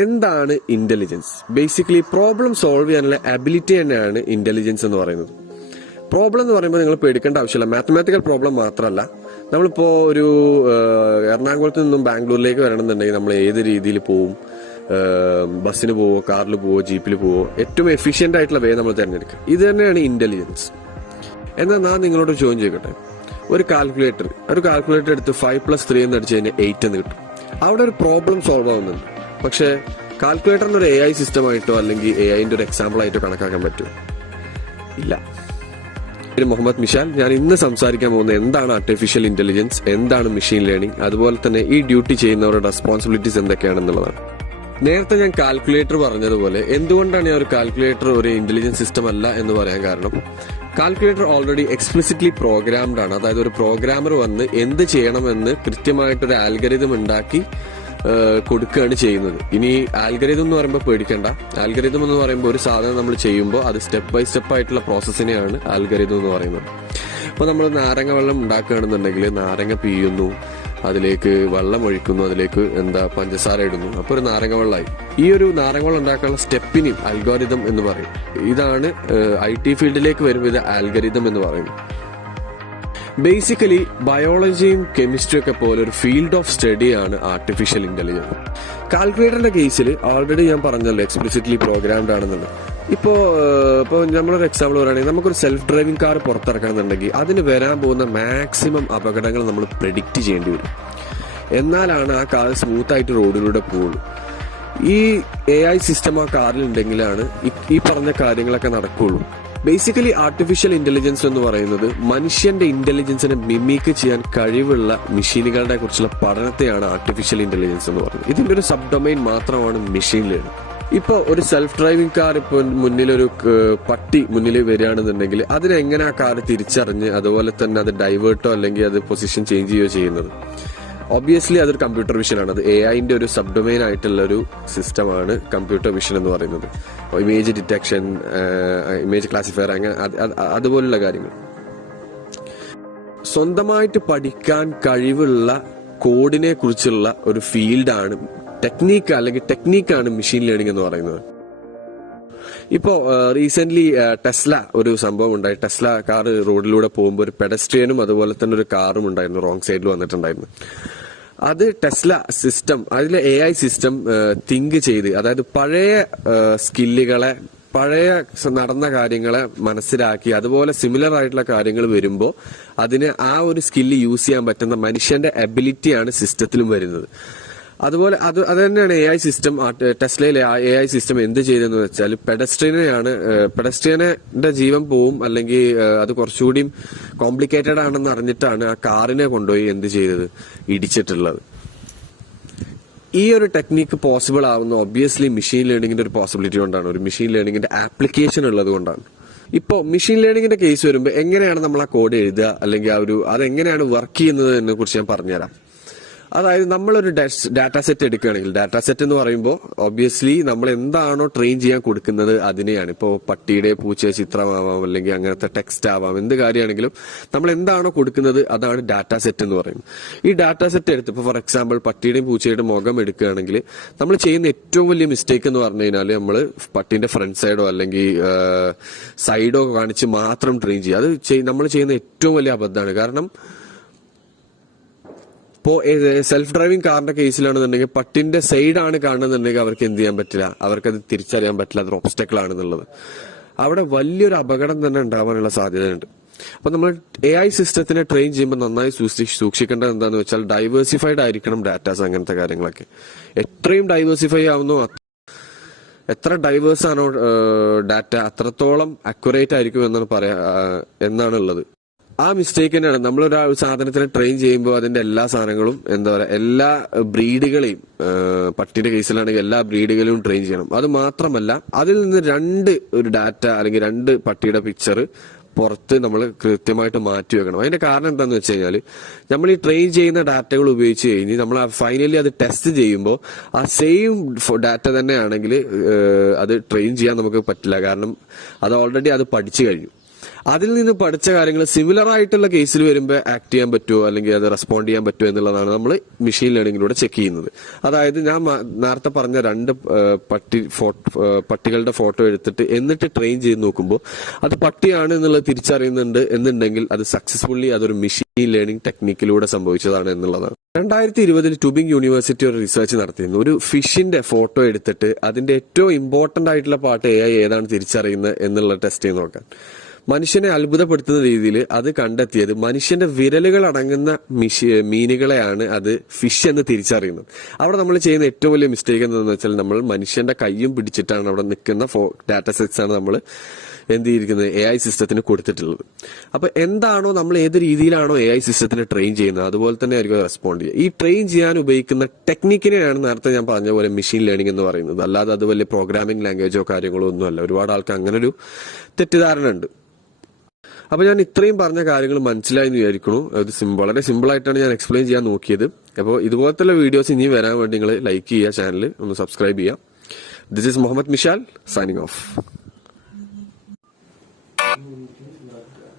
എന്താണ് intelligence? Basically problem solve ചെയ്യാനുള്ള ability തന്നെയാണ് ഇന്റലിജൻസ് എന്ന് പറയുന്നത്. പ്രോബ്ലം എന്ന് പറയുമ്പോൾ നിങ്ങൾ പേടിക്കേണ്ട ആവശ്യമില്ല. മാത്തമാറ്റിക്കൽ പ്രോബ്ലം മാത്രമല്ല, നമ്മളിപ്പോ ഒരു എറണാകുളത്ത് നിന്നും ബാംഗ്ലൂരിലേക്ക് വരണമെന്നുണ്ടെങ്കിൽ നമ്മൾ ഏത് രീതിയിൽ പോവും? ബസ്സിന് പോവോ, കാറിൽ പോവോ, ജീപ്പിൽ പോവോ? ഏറ്റവും എഫിഷ്യന്റ് ആയിട്ടുള്ള വേ നമ്മൾ തിരഞ്ഞെടുക്കുക. ഇത് തന്നെയാണ് ഇന്റലിജൻസ്. എന്നാൽ ഞാൻ നിങ്ങളോട് ചോദ്യം ചെയ്യട്ടെ, ഒരു കാൽക്കുലേറ്റർ എടുത്ത് 5+3 എന്ന് അടിച്ചു കഴിഞ്ഞാൽ 8 എന്ന് കിട്ടും. അവിടെ ഒരു പ്രോബ്ലം സോൾവ് ആവുന്നുണ്ട്. പക്ഷെ കാൽക്കുലേറ്ററിന് ഒരു AI സിസ്റ്റം ആയിട്ടോ അല്ലെങ്കിൽ AIന്റെ ഒരു എക്സാമ്പിൾ ആയിട്ടോ കണക്കാക്കാൻ പറ്റുമോ? ഇല്ല. മുഹമ്മദ് മിഷാൽ. ഞാൻ ഇന്ന് സംസാരിക്കാൻ പോകുന്നത് എന്താണ് ആർട്ടിഫിഷ്യൽ ഇന്റലിജൻസ്, എന്താണ് മെഷീൻ ലേണിംഗ്, അതുപോലെ തന്നെ ഈ ഡ്യൂട്ടി ചെയ്യുന്നവരുടെ റെസ്പോൺസിബിലിറ്റീസ് എന്തൊക്കെയാണെന്നുള്ളതാണ്. നേരത്തെ ഞാൻ കാൽക്കുലേറ്റർ പറഞ്ഞതുപോലെ എന്തുകൊണ്ടാണ് ഞാൻ ഒരു കാൽക്കുലേറ്റർ ഒരു ഇന്റലിജൻസ് സിസ്റ്റം അല്ല എന്ന് പറയാൻ കാരണം, കാൽക്കുലേറ്റർ ഓൾറെഡി എക്സ്പ്ലിസിറ്റ്ലി പ്രോഗ്രാംഡ് ആണ്. അതായത് ഒരു പ്രോഗ്രാമർ വന്ന് എന്ത് ചെയ്യണമെന്ന് കൃത്യമായിട്ടൊരു ആൽഗരിതം ഉണ്ടാക്കി കൊടുക്കുകയാണ് ചെയ്യുന്നത്. ഇനി ആൽഗരിതം എന്ന് പറയുമ്പോൾ പേടിക്കേണ്ട. ആൽഗരിതം എന്ന് പറയുമ്പോൾ ഒരു സാധനം നമ്മൾ ചെയ്യുമ്പോൾ അത് സ്റ്റെപ്പ് ബൈ സ്റ്റെപ്പ് ആയിട്ടുള്ള പ്രോസസ്സിനെയാണ് ആൽഗരിതം എന്ന് പറയുന്നത്. അപ്പോൾ നമ്മൾ നാരങ്ങ വെള്ളം ഉണ്ടാക്കുകയാണെന്നുണ്ടെങ്കിൽ നാരങ്ങ പിഴിയുന്നു, അതിലേക്ക് വെള്ളം ഒഴിക്കുന്നു, അതിലേക്ക് പഞ്ചസാര ഇടുന്നു, അപ്പോൾ ഒരു നാരങ്ങ വെള്ളമായി. ഈ ഒരു നാരങ്ങ വെള്ളം ഉണ്ടാക്കാനുള്ള സ്റ്റെപ്പിനെയും അൽഗോരിതം എന്ന് പറയും. ഇതാണ് IT ഫീൽഡിലേക്ക് വരുമ്പോൾ ഇത് ആൽഗരിതം എന്ന് പറയുന്നത്. ബേസിക്കലി ബയോളജിയും കെമിസ്ട്രിയും ഒക്കെ പോലെ ഒരു ഫീൽഡ് ഓഫ് സ്റ്റഡിയാണ് ആർട്ടിഫിഷ്യൽ ഇന്റലിജൻസ്. കാൽക്കുലേറ്ററിന്റെ കേസിൽ ഓൾറെഡി ഞാൻ പറഞ്ഞല്ലോ എക്സ്പ്ലിസിറ്റ്ലി പ്രോഗ്രാംഡ് ആണെന്നുള്ളത്. ഇപ്പോ നമ്മളൊരു എക്സാമ്പിൾ പറയുകയാണെങ്കിൽ, നമുക്കൊരു സെൽഫ് ഡ്രൈവിംഗ് കാർ പുറത്തിറക്കണമെന്നുണ്ടെങ്കിൽ അതിന് വരാൻ പോകുന്ന മാക്സിമം അപകടങ്ങൾ നമ്മൾ പ്രെഡിക്റ്റ് ചെയ്യേണ്ടി വരും. എന്നാലാണ് ആ കാർ സ്മൂത്ത് ആയിട്ട് റോഡിലൂടെ പോകുള്ളൂ. ഈ AI സിസ്റ്റം ആ കാറിൽ ഉണ്ടെങ്കിലാണ് ഈ പറഞ്ഞ കാര്യങ്ങളൊക്കെ നടക്കുള്ളൂ. ബേസിക്കലി ആർട്ടിഫിഷ്യൽ ഇന്റലിജൻസ് എന്ന് പറയുന്നത് മനുഷ്യന്റെ ഇന്റലിജൻസിനെ മിമിക്ക് ചെയ്യാൻ കഴിവുള്ള മെഷീനുകളുടെ കുറിച്ചുള്ള പഠനത്തെയാണ് ആർട്ടിഫിഷ്യൽ ഇന്റലിജൻസ് എന്ന് പറയുന്നത്. ഇതിന്റെ ഒരു സബ് ഡൊമൈൻ മാത്രമാണ് മെഷീൻ ലേണിംഗ്. ഇപ്പൊ ഒരു സെൽഫ് ഡ്രൈവിംഗ് കാർ ഇപ്പൊ മുന്നിലൊരു പട്ടി മുന്നിൽ വരികയാണെന്നുണ്ടെങ്കിൽ അതിനെങ്ങനെ ആ കാർ തിരിച്ചറിഞ്ഞ് അതുപോലെ തന്നെ അത് ഡൈവേർട്ടോ അല്ലെങ്കിൽ അത് പൊസിഷൻ ചേഞ്ച് ചെയ്യുകയോ ചെയ്യുന്നത്? ഒബ്വിയസ്ലി അതൊരു കമ്പ്യൂട്ടർ വിഷൻ ആണ്. അത് AIന്റെ ഒരു സബ് ഡൊമൈൻ ആയിട്ടുള്ള ഒരു സിസ്റ്റമാണ് കമ്പ്യൂട്ടർ വിഷൻ എന്ന് പറയുന്നത്. ഇമേജ് ഡിറ്റക്ഷൻ, ഇമേജ് ക്ലാസിഫയർ, അങ്ങനെ അതുപോലുള്ള കാര്യങ്ങൾ. സ്വന്തമായിട്ട് പഠിക്കാൻ കഴിവുള്ള കോഡിനെ കുറിച്ചുള്ള ഒരു ഫീൽഡാണ് ടെക്നീക്കാണ് മെഷീൻ ലേണിംഗ് എന്ന് പറയുന്നത്. ഇപ്പോ റീസെന്റ് ടെസ്ല ഒരു സംഭവം ഉണ്ടായി. ടെസ്ല കാർ റോഡിലൂടെ പോകുമ്പോൾ ഒരു പെഡസ്ട്രിയനും അതുപോലെ തന്നെ ഒരു കാറും ഉണ്ടായിരുന്നു, റോങ് സൈഡിൽ വന്നിട്ടുണ്ടായിരുന്നു. അത് ടെസ്ല സിസ്റ്റം, അതിലെ AI സിസ്റ്റം തിങ്ക് ചെയ്ത്, അതായത് പഴയ സ്കില്ലുകളെ, പഴയ നടന്ന കാര്യങ്ങളെ മനസ്സിലാക്കി അതുപോലെ സിമിലർ ആയിട്ടുള്ള കാര്യങ്ങൾ വരുമ്പോൾ അതിന് ആ ഒരു സ്കില്ല് യൂസ് ചെയ്യാൻ പറ്റുന്ന മനുഷ്യന്റെ എബിലിറ്റിയാണ് സിസ്റ്റത്തിലും വരുന്നത്. അതുപോലെ അത് തന്നെയാണ് AI സിസ്റ്റം. ടെസ്ലയിലെ AI സിസ്റ്റം എന്ത് ചെയ്തെന്ന് വെച്ചാൽ പെഡസ്ട്രിയന്റെ ജീവൻ പോവും, അല്ലെങ്കിൽ അത് കുറച്ചുകൂടി കോംപ്ലിക്കേറ്റഡ് ആണെന്ന് അറിഞ്ഞിട്ടാണ് ആ കാറിനെ കൊണ്ടുപോയി എന്ത് ചെയ്തത്, ഇടിച്ചിട്ടുള്ളത്. ഈ ഒരു ടെക്നിക്ക് പോസിബിൾ ആവുന്ന ഒബ്വിയസ്ലി മെഷീൻ ലേണിംഗിന്റെ ഒരു പോസിബിലിറ്റി കൊണ്ടാണ്, ഒരു മെഷീൻ ലേണിംഗിന്റെ ആപ്ലിക്കേഷൻ ഉള്ളത് കൊണ്ടാണ്. ഇപ്പോൾ മെഷീൻ ലേണിംഗിന്റെ കേസ് വരുമ്പോൾ എങ്ങനെയാണ് നമ്മൾ ആ കോഡ് എഴുതുക, അല്ലെങ്കിൽ അതെങ്ങനെയാണ് വർക്ക് ചെയ്യുന്നത് എന്നെ കുറിച്ച് ഞാൻ പറഞ്ഞുതരാം. അതായത് നമ്മളൊരു ഡാറ്റ സെറ്റ് എടുക്കുകയാണെങ്കിൽ, ഡാറ്റ സെറ്റ് എന്ന് പറയുമ്പോൾ ഒബ്വിയസ്ലി നമ്മൾ എന്താണോ ട്രെയിൻ ചെയ്യാൻ കൊടുക്കുന്നത് അതിനെയാണ്. ഇപ്പോൾ പട്ടിയുടെ പൂച്ചയുടെ ചിത്രമാവാം, അല്ലെങ്കിൽ അങ്ങനത്തെ ടെക്സ്റ്റ് ആവാം, എന്ത് കാര്യമാണെങ്കിലും നമ്മൾ എന്താണോ കൊടുക്കുന്നത് അതാണ് ഡാറ്റ സെറ്റ് എന്ന് പറയുന്നത്. ഈ ഡാറ്റ സെറ്റ് എടുത്ത് ഇപ്പോൾ ഫോർ എക്സാമ്പിൾ പട്ടിയുടെയും പൂച്ചയുടെ മുഖം എടുക്കുകയാണെങ്കിൽ നമ്മൾ ചെയ്യുന്ന ഏറ്റവും വലിയ മിസ്റ്റേക്ക് എന്ന് പറഞ്ഞു കഴിഞ്ഞാൽ നമ്മൾ പട്ടിന്റെ ഫ്രണ്ട് സൈഡോ അല്ലെങ്കിൽ സൈഡോ കാണിച്ച് മാത്രം ട്രെയിൻ ചെയ്യുക. അത് നമ്മൾ ചെയ്യുന്ന ഏറ്റവും വലിയ അബദ്ധമാണ്. കാരണം ഇപ്പോ സെൽഫ് ഡ്രൈവിംഗ് കാറിന്റെ കേസിലാണെന്നുണ്ടെങ്കിൽ പട്ടിന്റെ സൈഡാണ് കാണുന്നുണ്ടെങ്കിൽ അവർക്ക് എന്ത് ചെയ്യാൻ പറ്റില്ല, അവർക്കത് തിരിച്ചറിയാൻ പറ്റില്ല, അതൊരു ഒബ്സ്റ്റക്കിൾ ആണെന്നുള്ളത്. അവിടെ വലിയൊരു അപകടം തന്നെ ഉണ്ടാവാനുള്ള സാധ്യതയുണ്ട്. അപ്പൊ നമ്മൾ AI സിസ്റ്റത്തിനെ ട്രെയിൻ ചെയ്യുമ്പോൾ നന്നായി സൂക്ഷിക്കേണ്ടത് എന്താന്ന് വെച്ചാൽ ഡൈവേഴ്സിഫൈഡ് ആയിരിക്കണം ഡാറ്റാസ്, അങ്ങനത്തെ കാര്യങ്ങളൊക്കെ. എത്രയും ഡൈവേഴ്സിഫൈ ആവുന്നു, എത്ര ഡൈവേഴ്സ് ആണോ ഡാറ്റ അത്രത്തോളം അക്യുറേറ്റ് ആയിരിക്കും എന്നാണ് ഉള്ളത്. ആ മിസ്റ്റേക്ക് തന്നെയാണ് നമ്മളൊരു സാധനത്തിനെ ട്രെയിൻ ചെയ്യുമ്പോൾ അതിന്റെ എല്ലാ സാധനങ്ങളും എല്ലാ ബ്രീഡുകളെയും, പട്ടിയുടെ കേസിലാണെങ്കിൽ എല്ലാ ബ്രീഡുകളെയും ട്രെയിൻ ചെയ്യണം. അത് മാത്രമല്ല അതിൽ നിന്ന് ഒരു ഡാറ്റ അല്ലെങ്കിൽ 2 പട്ടിയുടെ പിക്ചർ പുറത്ത് നമ്മൾ കൃത്യമായിട്ട് മാറ്റി വെക്കണം. അതിന്റെ കാരണം എന്താണെന്ന് വെച്ച് കഴിഞ്ഞാൽ നമ്മൾ ഈ ട്രെയിൻ ചെയ്യുന്ന ഡാറ്റകൾ ഉപയോഗിച്ച് കഴിഞ്ഞ് നമ്മൾ ഫൈനലി അത് ടെസ്റ്റ് ചെയ്യുമ്പോൾ ആ സെയിം ഡാറ്റ തന്നെയാണെങ്കിൽ അത് ട്രെയിൻ ചെയ്യാൻ നമുക്ക് പറ്റില്ല. കാരണം അത് ഓൾറെഡി അത് പഠിച്ചു കഴിഞ്ഞു. അതിൽ നിന്ന് പഠിച്ച കാര്യങ്ങൾ സിമിലർ ആയിട്ടുള്ള കേസിൽ വരുമ്പോൾ ആക്ട് ചെയ്യാൻ പറ്റുമോ അല്ലെങ്കിൽ അത് റെസ്പോണ്ട് ചെയ്യാൻ പറ്റുമോ എന്നുള്ളതാണ് നമ്മൾ മെഷീൻ ലേണിംഗിലൂടെ ചെക്ക് ചെയ്യുന്നത്. അതായത് ഞാൻ നേരത്തെ പറഞ്ഞ 2 പട്ടികളുടെ ഫോട്ടോ എടുത്തിട്ട് എന്നിട്ട് ട്രെയിൻ ചെയ്ത് നോക്കുമ്പോൾ അത് പട്ടിയാണ് എന്നുള്ളത് തിരിച്ചറിയുന്നുണ്ട് എന്നുണ്ടെങ്കിൽ അത് സക്സസ്ഫുള്ളി അതൊരു മെഷീൻ ലേണിംഗ് ടെക്നിക്കിലൂടെ സംഭവിച്ചതാണ് എന്നുള്ളതാണ്. 2020 ട്യൂബിംഗ് യൂണിവേഴ്സിറ്റി ഒരു റിസർച്ച് നടത്തിയിരുന്നു. ഒരു ഫിഷിന്റെ ഫോട്ടോ എടുത്തിട്ട് അതിന്റെ ഏറ്റവും ഇമ്പോർട്ടന്റ് ആയിട്ടുള്ള പാർട്ട് AI ഏതാണ് തിരിച്ചറിയുന്നത് എന്നുള്ള ടെസ്റ്റ് ചെയ്ത് നോക്കാൻ. മനുഷ്യനെ അത്ഭുതപ്പെടുത്തുന്ന രീതിയിൽ അത് കണ്ടെത്തിയത് മനുഷ്യന്റെ വിരലുകൾ അടങ്ങുന്ന മീനുകളെയാണ് അത് ഫിഷ് എന്ന് തിരിച്ചറിയുന്നത്. അവിടെ നമ്മൾ ചെയ്യുന്ന ഏറ്റവും വലിയ മിസ്റ്റേക്ക് എന്താണെന്ന് വെച്ചാൽ നമ്മൾ മനുഷ്യന്റെ കയ്യും പിടിച്ചിട്ടാണ് അവിടെ നിൽക്കുന്ന ഡാറ്റ സെറ്റ്സ് ആണ് നമ്മൾ എന്ത് ചെയ്തിരിക്കുന്നത് AI സിസ്റ്റത്തിന് കൊടുത്തിട്ടുള്ളത്. അപ്പൊ എന്താണോ നമ്മൾ ഏത് രീതിയിലാണോ AI സിസ്റ്റത്തിന് ട്രെയിൻ ചെയ്യുന്നത് അതുപോലെ തന്നെ ആയിരിക്കും റെസ്പോണ്ട് ചെയ്യുക. ഈ ട്രെയിൻ ചെയ്യാൻ ഉപയോഗിക്കുന്ന ടെക്നിക്കിനെയാണ് നേരത്തെ ഞാൻ പറഞ്ഞ പോലെ മെഷീൻ ലേണിംഗ് എന്ന് പറയുന്നത്. അല്ലാതെ അത് വലിയ പ്രോഗ്രാമിംഗ് ലാംഗ്വേജോ കാര്യങ്ങളോ ഒന്നുമല്ല. ഒരുപാട് ആൾക്ക് അങ്ങനെ ഒരു തെറ്റിദ്ധാരണ ഉണ്ട്. അപ്പൊ ഞാൻ ഇത്രയും പറഞ്ഞ കാര്യങ്ങൾ മനസ്സിലായി എന്ന് വിചാരിക്കുന്നു. അത് വളരെ സിമ്പിൾ ആയിട്ടാണ് ഞാൻ എക്സ്പ്ലെയിൻ ചെയ്യാൻ നോക്കിയത്. അപ്പോൾ ഇതുപോലത്തെ വീഡിയോസ് ഇനി വരാൻ വേണ്ടി നിങ്ങൾ ലൈക്ക് ചെയ്യുക, ചാനൽ ഒന്ന് സബ്സ്ക്രൈബ് ചെയ്യുക. This is Muhammad Mishal signing of.